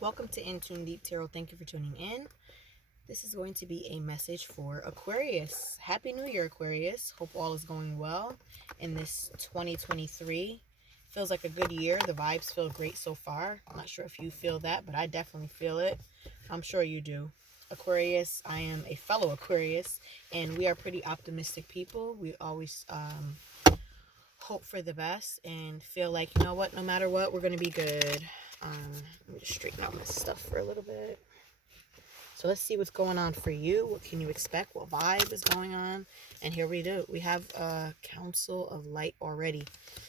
Welcome to In Tune Deep Tarot. Thank you for tuning in. This is going to be a message for Aquarius. Happy New Year, Aquarius. Hope all is going well in this 2023. Feels like a good year. The vibes feel great so far. I'm not sure if you feel that, but I definitely feel it. I'm sure you do. Aquarius, I am a fellow Aquarius, and we are pretty optimistic people. We always hope for the best and feel like, you know what, no matter what, we're going to be good. Let me just straighten out my stuff for a little bit. So let's see what's going on for you. What can you expect? What vibe is going on? And here we do. We have a Council of Light already.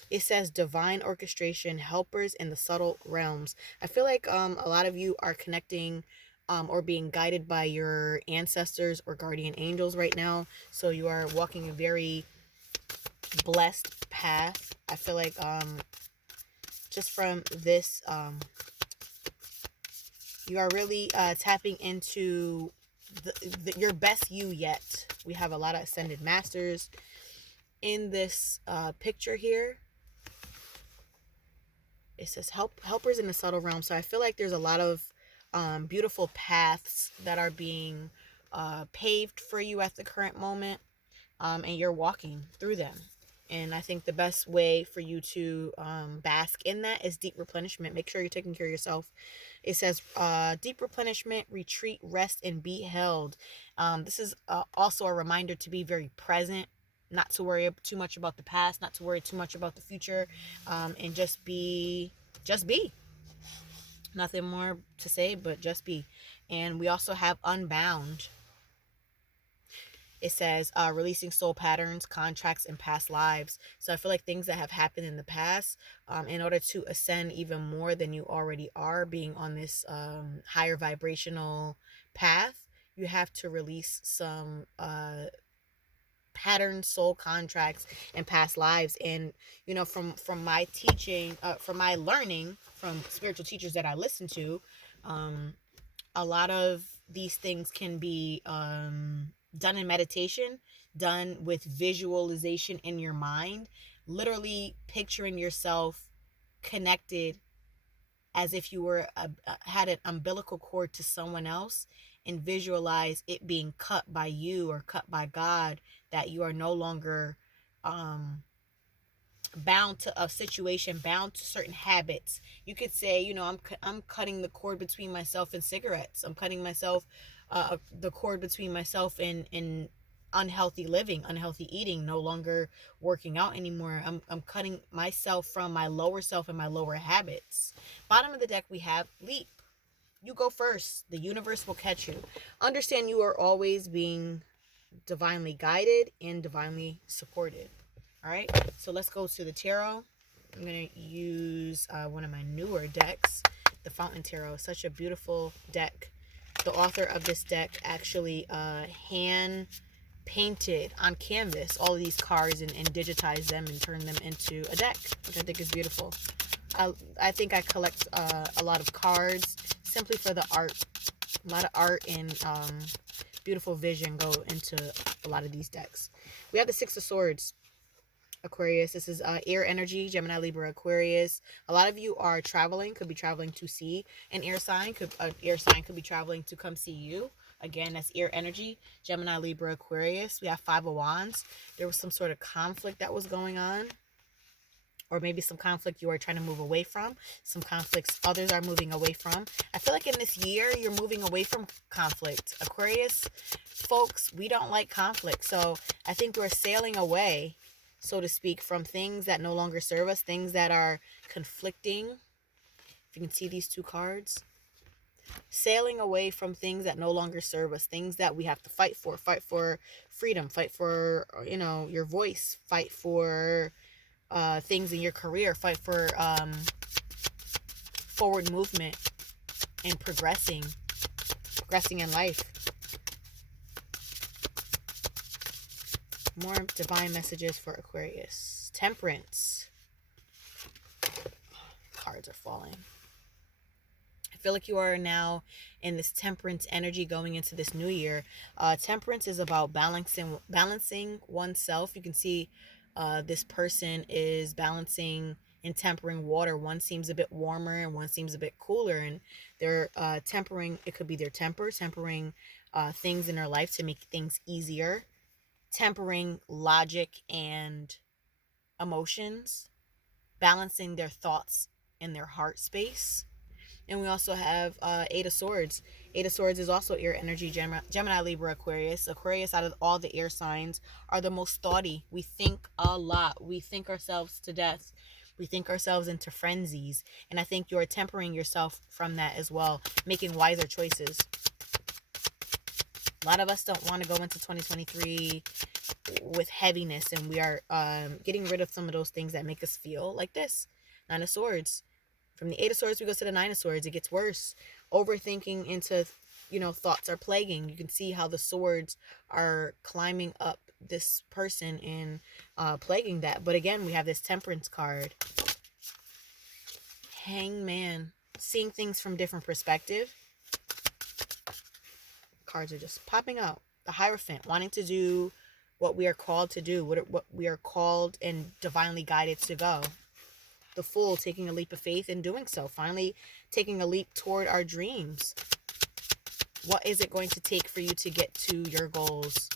It says divine orchestration, helpers in the subtle realms. I feel like a lot of you are connecting or being guided by your ancestors or guardian angels right now. So you are walking a very blessed path. I feel like just from this you are really tapping into your best you yet. We have a lot of ascended masters in this picture here. It says helpers in the subtle realm. So I feel like there's a lot of beautiful paths that are being paved for you at the current moment, and you're walking through them. And I think the best way for you to bask in that is deep replenishment. Make sure you're taking care of yourself. It says deep replenishment, retreat, rest, and be held. This is also a reminder to be very present, not to worry too much about the past, not to worry too much about the future, and just be. Nothing more to say, but just be. And we also have unbound. It says releasing soul patterns, contracts, and past lives. So I feel like things that have happened in the past, in order to ascend even more than you already are, being on this higher vibrational path, you have to release some patterns, soul contracts, and past lives. And you know, from my teaching, from my learning from spiritual teachers that I listen to, a lot of these things can be done in meditation, done with visualization in your mind, literally picturing yourself connected as if you were had an umbilical cord to someone else, and visualize it being cut by you or cut by God, that you are no longer bound to a situation, bound to certain habits. You could say, you know, I'm cutting the cord between myself and cigarettes. I'm cutting myself the cord between myself and unhealthy living, unhealthy eating, no longer working out anymore. I'm cutting myself from my lower self and my lower habits. Bottom of the deck, we have leap. You go first. The universe will catch you. Understand you are always being divinely guided and divinely supported. All right, so let's go to the tarot. I'm going to use one of my newer decks, the Fountain Tarot. Such a beautiful deck. The author of this deck actually hand painted on canvas all of these cards and digitized them and turned them into a deck, which I think is beautiful. I think I collect a lot of cards simply for the art. A lot of art and beautiful vision go into a lot of these decks. We have the Six of Swords. Aquarius, this is air energy, Gemini, Libra, Aquarius. A lot of you are traveling, could be traveling to see an air sign, could be traveling to come see you. Again, that's air energy, Gemini, Libra, Aquarius. We have Five of Wands. There was some sort of conflict that was going on, or maybe some conflict you are trying to move away from, some conflicts others are moving away from. I feel like in this year you're moving away from conflict. Aquarius folks, we don't like conflict, so I think we're sailing away, so to speak, from things that no longer serve us, things that are conflicting. If you can see these two cards, sailing away from things that no longer serve us, things that we have to fight for freedom, fight for, you know, your voice, fight for things in your career, fight for forward movement and progressing in life. More divine messages for Aquarius. Temperance. Cards are falling. I feel like you are now in this temperance energy going into this new year. Temperance is about balancing oneself. You can see this person is balancing in tempering water. One seems a bit warmer and one seems a bit cooler, and they're tempering. It could be their temper, tempering things in their life to make things easier, tempering logic and emotions, balancing their thoughts in their heart space. And we also have Eight of Swords. Eight of Swords is also air energy, Gemini, Libra, Aquarius. Aquarius, out of all the air signs, are the most thoughty. We think a lot. We think ourselves to death. We think ourselves into frenzies. And I think you're tempering yourself from that as well, making wiser choices. A lot of us don't want to go into 2023 with heaviness, and we are getting rid of some of those things that make us feel like this. Nine of Swords. From the Eight of Swords, we go to the Nine of Swords. It gets worse. Overthinking into, thoughts are plaguing. You can see how the swords are climbing up this person and plaguing that. But again, we have this Temperance card. Hangman. Seeing things from different perspective. Cards are just popping out. The Hierophant. Wanting to do what we are called to do. What we are called and divinely guided to go. The Fool, taking a leap of faith and doing so. Finally taking a leap toward our dreams. What is it going to take for you to get to your goals?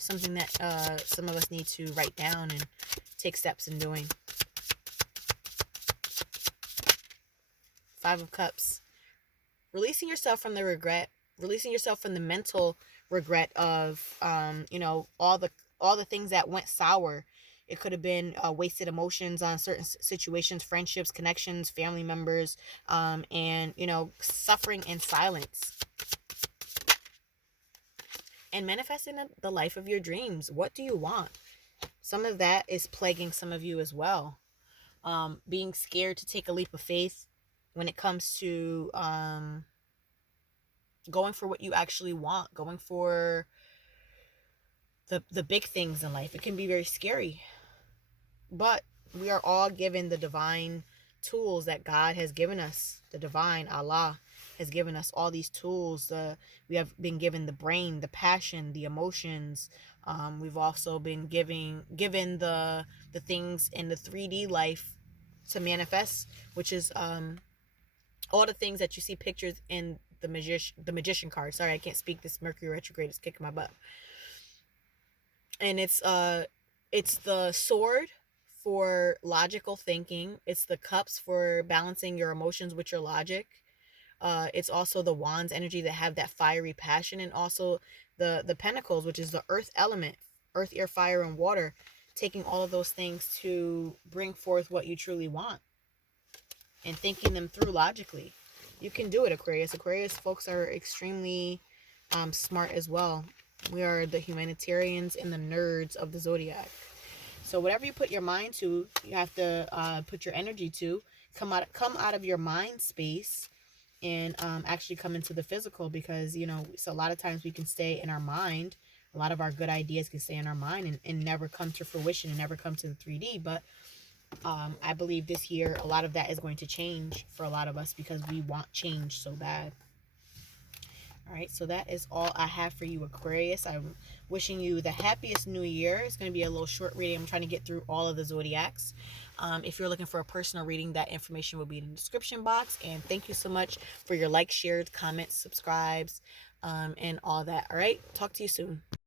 Something that some of us need to write down and take steps in doing. Five of Cups. Releasing yourself from the regret. Releasing yourself from the mental regret of, all the things that went sour. It could have been wasted emotions on certain situations, friendships, connections, family members, and, suffering in silence. And manifesting the life of your dreams. What do you want? Some of that is plaguing some of you as well. Being scared to take a leap of faith when it comes to going for what you actually want, going for the big things in life. It can be very scary. But we are all given the divine tools that God has given us. The divine Allah has given us all these tools. We have been given the brain, the passion, the emotions. We've also been given the things in the 3D life to manifest, which is all the things that you see pictures in the magician card. Sorry, I can't speak. This Mercury retrograde is kicking my butt. And it's the sword for logical thinking. It's the cups for balancing your emotions with your logic. It's also the wands energy that have that fiery passion, and also the pentacles, which is the earth element, earth, air, fire, and water, taking all of those things to bring forth what you truly want and thinking them through logically. You can do it, Aquarius. Aquarius folks are extremely smart as well. We are the humanitarians and the nerds of the zodiac. So whatever you put your mind to, you have to put your energy to. Come out of your mind space and actually come into the physical, because so a lot of times we can stay in our mind. A lot of our good ideas can stay in our mind and never come to fruition and never come to the 3D. But I believe this year a lot of that is going to change for a lot of us, because we want change so bad. All right, so that is all I have for you, Aquarius. I'm wishing you the happiest new year. It's going to be a little short reading. I'm trying to get through all of the zodiacs. If you're looking for a personal reading, that information will be in the description box. And thank you so much for your likes, shares, comments, subscribes, and all that. All right, talk to you soon.